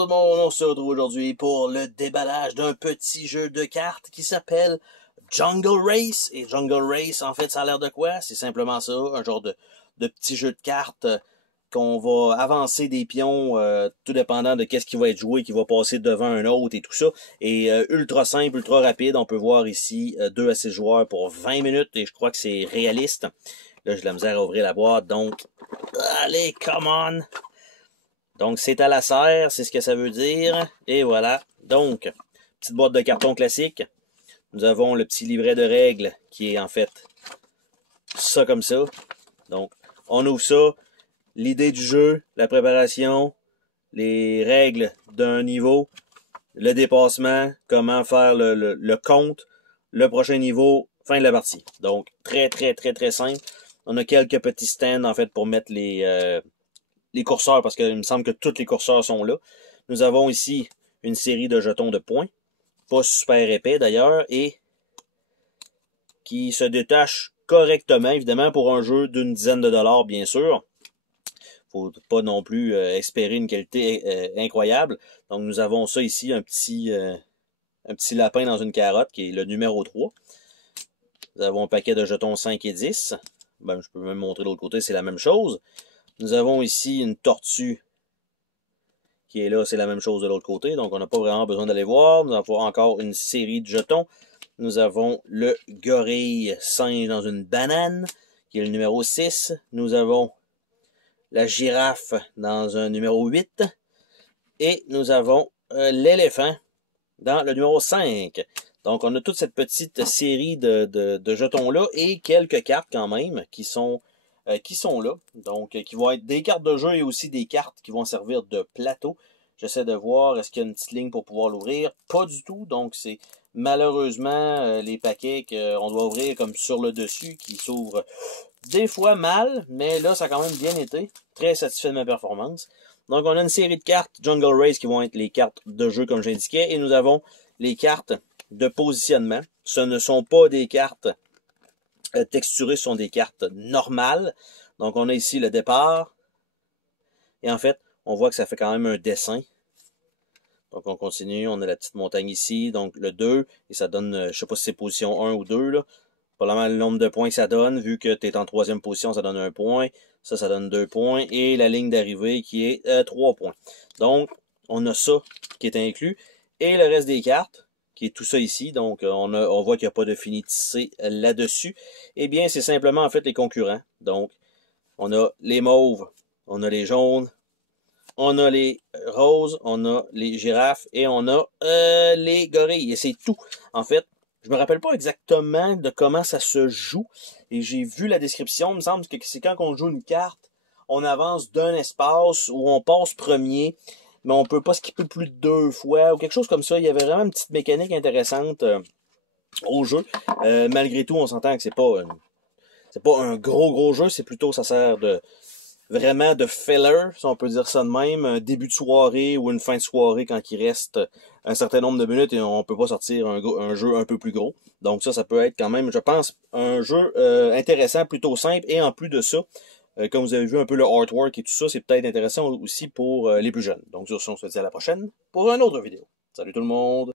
tout le monde, on se retrouve aujourd'hui pour le déballage d'un petit jeu de cartes qui s'appelle Jungle Race. Et Jungle Race, en fait, ça a l'air de quoi? C'est simplement ça, un genre de petit jeu de cartes qu'on va avancer des pions, tout dépendant de qu'est-ce qui va être joué, qui va passer devant un autre et tout ça. Et ultra simple, ultra rapide, on peut voir ici 2 à 6 joueurs pour 20 minutes et je crois que c'est réaliste. Là, j'ai de la misère à ouvrir la boîte, donc allez, come on! Donc, c'est à la serre, c'est ce que ça veut dire. Et voilà. Donc, petite boîte de carton classique. Nous avons le petit livret de règles qui est en fait ça comme ça. Donc, on ouvre ça. L'idée du jeu, la préparation, les règles d'un niveau, le dépassement, comment faire le compte, le prochain niveau, fin de la partie. Donc, très simple. On a quelques petits stands en fait pour mettre les curseurs, parce qu'il me semble que tous les curseurs sont là. Nous avons ici une série de jetons de points, pas super épais d'ailleurs, et qui se détachent correctement, évidemment, pour un jeu d'une dizaine de dollars, bien sûr. Faut pas non plus espérer une qualité incroyable. Donc, nous avons ça ici, un petit lapin dans une carotte, qui est le numéro 3. Nous avons un paquet de jetons 5 et 10. Ben, je peux même montrer de l'autre côté, c'est la même chose. Nous avons ici une tortue qui est là, c'est la même chose de l'autre côté. Donc, on n'a pas vraiment besoin d'aller voir. Nous avons encore une série de jetons. Nous avons le gorille singe dans une banane, qui est le numéro 6. Nous avons la girafe dans un numéro 8. Et nous avons l'éléphant dans le numéro 5. Donc, on a toute cette petite série de jetons-là et quelques cartes quand même qui sont là. Donc, qui vont être des cartes de jeu et aussi des cartes qui vont servir de plateau. J'essaie de voir, est-ce qu'il y a une petite ligne pour pouvoir l'ouvrir? Pas du tout. Donc, c'est malheureusement les paquets qu'on doit ouvrir comme sur le dessus qui s'ouvrent des fois mal, mais là, ça a quand même bien été. Très satisfait de ma performance. Donc, on a une série de cartes Jungle Race qui vont être les cartes de jeu, comme j'indiquais, et nous avons les cartes de positionnement. Ce ne sont pas des cartes texturées, ce sont des cartes normales. Donc, on a ici le départ. Et en fait, on voit que ça fait quand même un dessin. Donc, on continue. On a la petite montagne ici. Donc, le 2. Et ça donne, je sais pas si c'est position 1 ou 2, là. Probablement le nombre de points que ça donne. Vu que tu es en 3e position, ça donne 1 point. Ça donne 2 points. Et la ligne d'arrivée qui est 3 points. Donc, on a ça qui est inclus. Et le reste des cartes, qui est tout ça ici. Donc, on voit qu'il n'y a pas de finitissé là-dessus. Eh bien, c'est simplement, en fait, les concurrents. Donc, on a les mauves, on a les jaunes, on a les roses, on a les girafes et on a les gorilles. Et c'est tout. En fait, je me rappelle pas exactement de comment ça se joue. Et j'ai vu la description. Il me semble que c'est quand on joue une carte, on avance d'un espace où on passe premier, mais on peut pas skipper plus de 2 fois ou quelque chose comme ça. Il y avait vraiment une petite mécanique intéressante au jeu. Malgré tout, on s'entend que c'est pas un gros jeu. C'est plutôt, ça sert vraiment de filler, si on peut dire ça de même, un début de soirée ou une fin de soirée quand il reste un certain nombre de minutes et on peut pas sortir un jeu un peu plus gros. Donc ça peut être quand même, je pense, un jeu intéressant, plutôt simple, et en plus de ça, comme vous avez vu un peu le artwork et tout ça, c'est peut-être intéressant aussi pour les plus jeunes. Donc sur ce, on se dit à la prochaine pour une autre vidéo. Salut tout le monde!